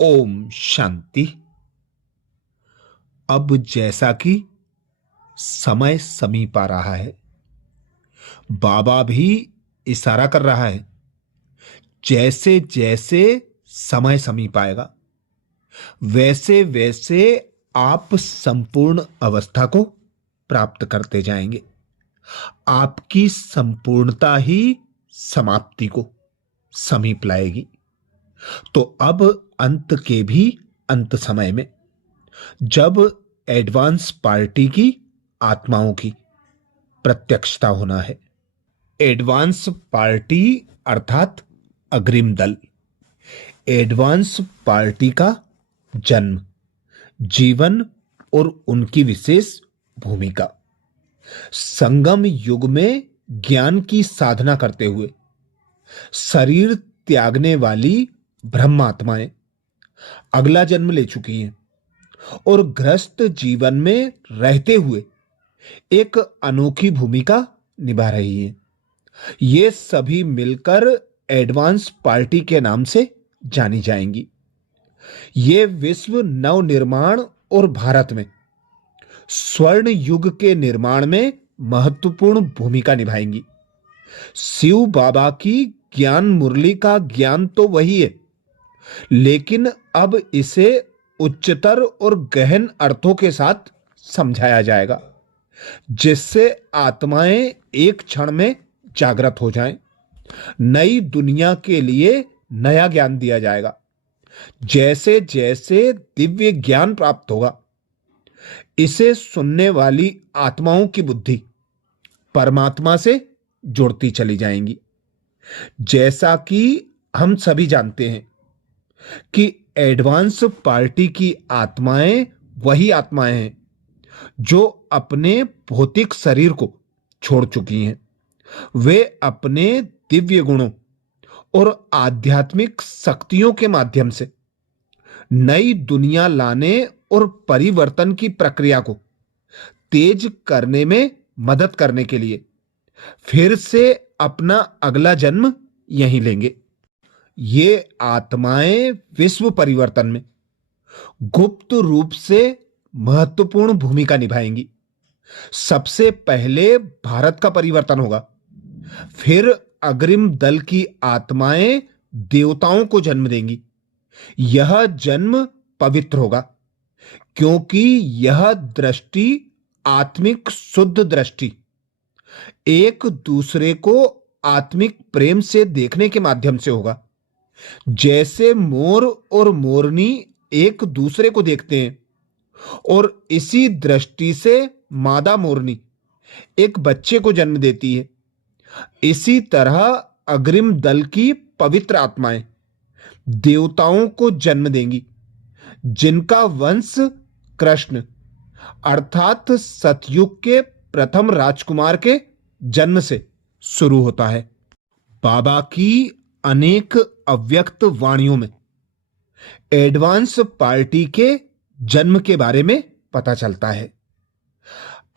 ओम शांति। अब जैसा कि समय समीप आ रहा है, बाबा भी इशारा कर रहा है, जैसे जैसे समय समीप आएगा वैसे वैसे आप संपूर्ण अवस्था को प्राप्त करते जाएंगे। आपकी संपूर्णता ही समाप्ति को समीप लाएगी। तो अब अंत के भी अंत समय में, जब एडवांस पार्टी की आत्माओं की प्रत्यक्षता होना है। एडवांस पार्टी अर्थात अग्रिम दल, एडवांस पार्टी का जन्म, जीवन और उनकी विशेष भूमिका। संगम युग में ज्ञान की साधना करते हुए शरीर त्यागने वाली ब्रह्मात्माएं अगला जन्म ले चुकी हैं और गृहस्थ जीवन में रहते हुए एक अनोखी भूमिका निभा रही है। ये सभी मिलकर एडवांस पार्टी के नाम से जानी जाएंगी। ये विश्व नवनिर्माण और भारत में स्वर्ण युग के निर्माण में महत्वपूर्ण भूमिका निभाएंगी। शिव बाबा की ज्ञान मुरली का ज्ञान तो वही है, लेकिन अब इसे उच्चतर और गहन अर्थों के साथ समझाया जाएगा, जिससे आत्माएं एक क्षण में जागृत हो जाएं। नई दुनिया के लिए नया ज्ञान दिया जाएगा। जैसे जैसे दिव्य ज्ञान प्राप्त होगा, इसे सुनने वाली आत्माओं की बुद्धि परमात्मा से जुड़ती चली जाएंगी। जैसा कि हम सभी जानते हैं कि एडवांस पार्टी की आत्माएं वही आत्माएं हैं जो अपने भौतिक शरीर को छोड़ चुकी हैं। वे अपने दिव्य गुणों और आध्यात्मिक शक्तियों के माध्यम से नई दुनिया लाने और परिवर्तन की प्रक्रिया को तेज करने में मदद करने के लिए फिर से अपना अगला जन्म यहीं लेंगे। ये आत्माएं विश्व परिवर्तन में गुप्त रूप से महत्वपूर्ण भूमिका निभाएंगी। सबसे पहले भारत का परिवर्तन होगा, फिर अग्रिम दल की आत्माएं देवताओं को जन्म देंगी। यह जन्म पवित्र होगा, क्योंकि यह दृष्टि आत्मिक शुद्ध दृष्टि एक दूसरे को आत्मिक प्रेम से देखने के माध्यम से होगा। जैसे मोर और मोरनी एक दूसरे को देखते हैं और इसी दृष्टि से मादा मोरनी एक बच्चे को जन्म देती है, इसी तरह अग्रिम दल की पवित्र आत्माएं देवताओं को जन्म देंगी, जिनका वंश कृष्ण अर्थात सतयुग के प्रथम राजकुमार के जन्म से शुरू होता है। बाबा की अनेक अव्यक्त वाणियों में एडवांस पार्टी के जन्म के बारे में पता चलता है।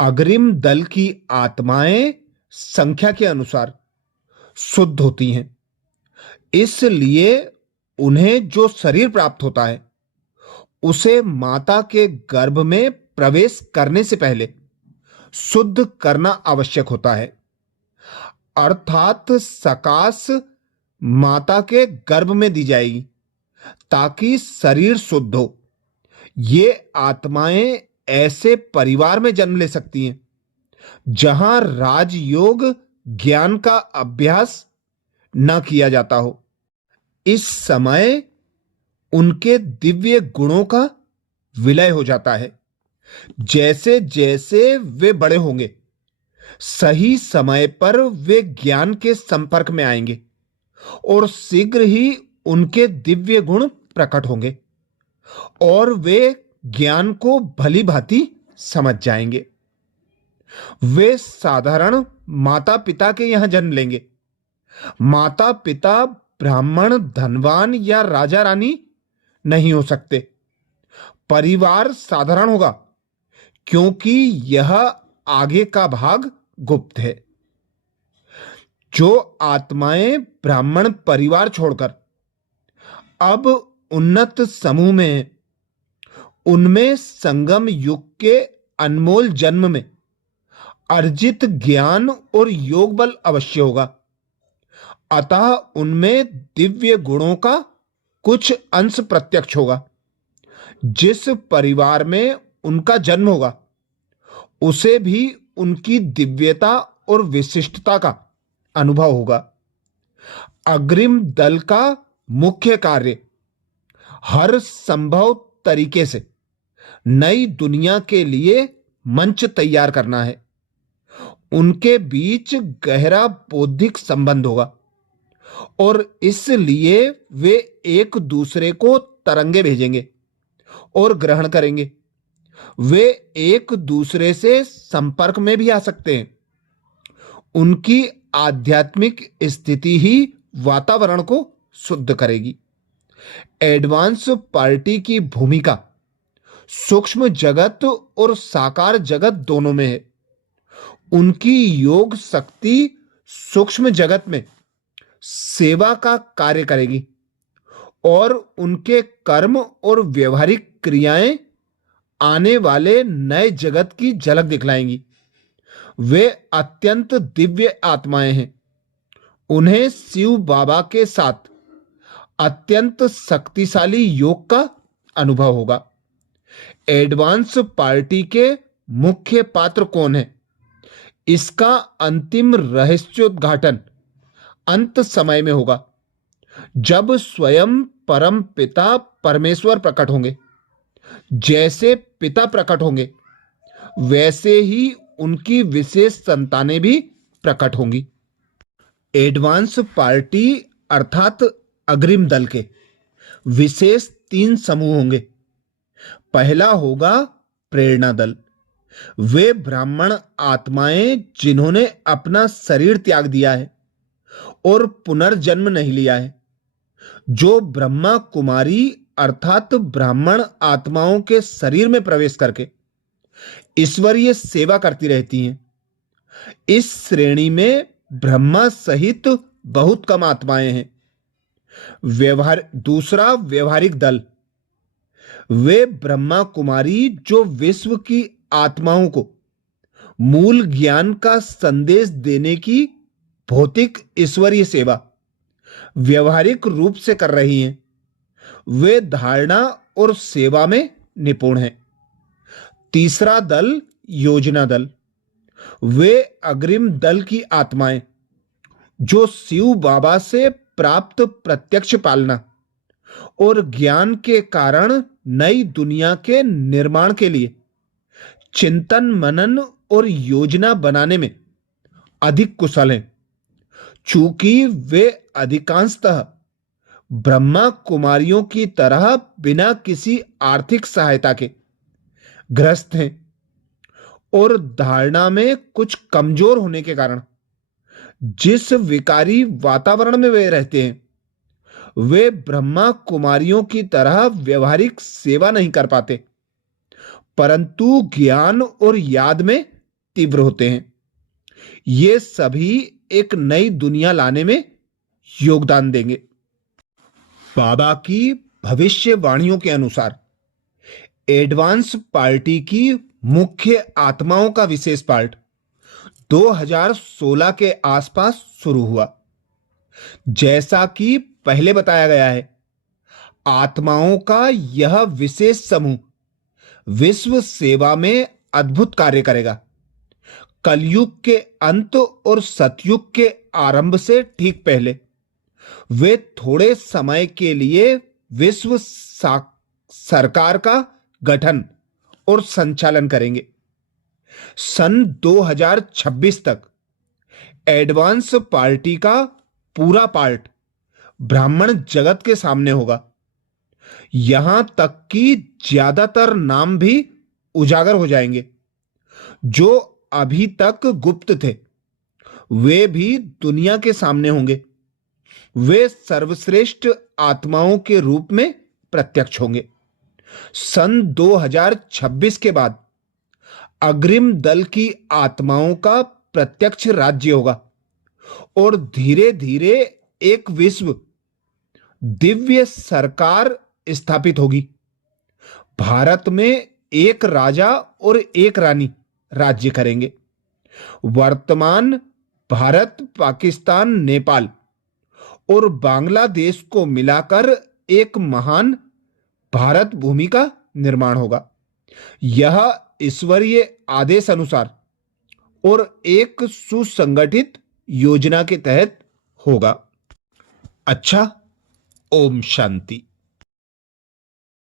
अग्रिम दल की आत्माएं संख्या के अनुसार शुद्ध होती हैं, इसलिए उन्हें जो शरीर प्राप्त होता है उसे माता के गर्भ में प्रवेश करने से पहले शुद्ध करना आवश्यक होता है। अर्थात सकाश माता के गर्भ में दी जाएगी ताकि शरीर शुद्ध हो। ये आत्माएं ऐसे परिवार में जन्म ले सकती हैं जहां राजयोग ज्ञान का अभ्यास न किया जाता हो। इस समय उनके दिव्य गुणों का विलय हो जाता है। जैसे जैसे वे बड़े होंगे, सही समय पर वे ज्ञान के संपर्क में आएंगे और शीघ्र ही उनके दिव्य गुण प्रकट होंगे और वे ज्ञान को भली भांति समझ जाएंगे। वे साधारण माता पिता के यहां जन्म लेंगे। माता पिता ब्राह्मण, धनवान या राजा रानी नहीं हो सकते। परिवार साधारण होगा, क्योंकि यह आगे का भाग गुप्त है। जो आत्माएं ब्राह्मण परिवार छोड़कर अब उन्नत समूह में हैं, उनमें संगम युग के अनमोल जन्म में अर्जित ज्ञान और योग बल अवश्य होगा। अतः उनमें दिव्य गुणों का कुछ अंश प्रत्यक्ष होगा। जिस परिवार में उनका जन्म होगा उसे भी उनकी दिव्यता और विशिष्टता का अनुभव होगा। अग्रिम दल का मुख्य कार्य हर संभव तरीके से नई दुनिया के लिए मंच तैयार करना है। उनके बीच गहरा बौद्धिक संबंध होगा और इसलिए वे एक दूसरे को तरंगे भेजेंगे और ग्रहण करेंगे। वे एक दूसरे से संपर्क में भी आ सकते हैं। उनकी आध्यात्मिक स्थिति ही वातावरण को शुद्ध करेगी। एडवांस पार्टी की भूमिका सूक्ष्म जगत और साकार जगत दोनों में है। उनकी योग शक्ति सूक्ष्म जगत में सेवा का कार्य करेगी और उनके कर्म और व्यवहारिक क्रियाएं आने वाले नए जगत की झलक दिखलाएंगी। वे अत्यंत दिव्य आत्माएं हैं। उन्हें शिव बाबा के साथ अत्यंत शक्तिशाली योग का अनुभव होगा। एडवांस पार्टी के मुख्य पात्र कौन है, इसका अंतिम रहस्योद्घाटन अंत समय में होगा, जब स्वयं परम पिता परमेश्वर प्रकट होंगे। जैसे पिता प्रकट होंगे वैसे ही उनकी विशेष संतानें भी प्रकट होंगी। एडवांस पार्टी अर्थात अग्रिम दल के विशेष 3 समूह होंगे। पहला होगा प्रेरणा दल। वे ब्राह्मण आत्माएं जिन्होंने अपना शरीर त्याग दिया है और पुनर्जन्म नहीं लिया है, जो ब्रह्मा कुमारी अर्थात ब्राह्मण आत्माओं के शरीर में प्रवेश करके ईश्वरीय सेवा करती रहती हैं। इस श्रेणी में ब्रह्मा सहित बहुत कम आत्माएं हैं। दूसरा व्यवहारिक दल। वे ब्रह्मा कुमारी जो विश्व की आत्माओं को मूल ज्ञान का संदेश देने की भौतिक ईश्वरीय सेवा व्यवहारिक रूप से कर रही हैं। वे धारणा और सेवा में निपुण हैं। तीसरा दल योजना दल। वे अग्रिम दल की आत्माएं जो शिव बाबा से प्राप्त प्रत्यक्ष पालना और ज्ञान के कारण नई दुनिया के निर्माण के लिए चिंतन मनन और योजना बनाने में अधिक कुशल हैं। चूंकि वे अधिकांशतः ब्रह्मा कुमारियों की तरह बिना किसी आर्थिक सहायता के ग्रस्त हैं और धारणा में कुछ कमजोर होने के कारण जिस विकारी वातावरण में वे रहते हैं वे ब्रह्मा कुमारियों की तरह व्यवहारिक सेवा नहीं कर पाते, परंतु ज्ञान और याद में तीव्र होते हैं। ये सभी एक नई दुनिया लाने में योगदान देंगे। बाबा की भविष्यवाणियों के अनुसार एडवांस पार्टी की मुख्य आत्माओं का विशेष पार्ट 2016 के आसपास शुरू हुआ। जैसा कि पहले बताया गया है, आत्माओं का यह विशेष समूह विश्व सेवा में अद्भुत कार्य करेगा। कलयुग के अंत और सतयुग के आरंभ से ठीक पहले वे थोड़े समय के लिए विश्व सरकार का गठन और संचालन करेंगे। सन 2026 तक एडवांस पार्टी का पूरा पार्ट ब्राह्मण जगत के सामने होगा। यहां तक कि ज्यादातर नाम भी उजागर हो जाएंगे जो अभी तक गुप्त थे, वे भी दुनिया के सामने होंगे। वे सर्वश्रेष्ठ आत्माओं के रूप में प्रत्यक्ष होंगे। सन 2026 के बाद अग्रिम दल की आत्माओं का प्रत्यक्ष राज्य होगा और धीरे धीरे एक विश्व दिव्य सरकार स्थापित होगी। भारत में एक राजा और एक रानी राज्य करेंगे। वर्तमान भारत, पाकिस्तान, नेपाल और बांग्लादेश को मिलाकर एक महान भारत भूमि का निर्माण होगा। यह ईश्वरीय आदेश अनुसार और एक सुसंगठित योजना के तहत होगा। अच्छा, ओम शांति।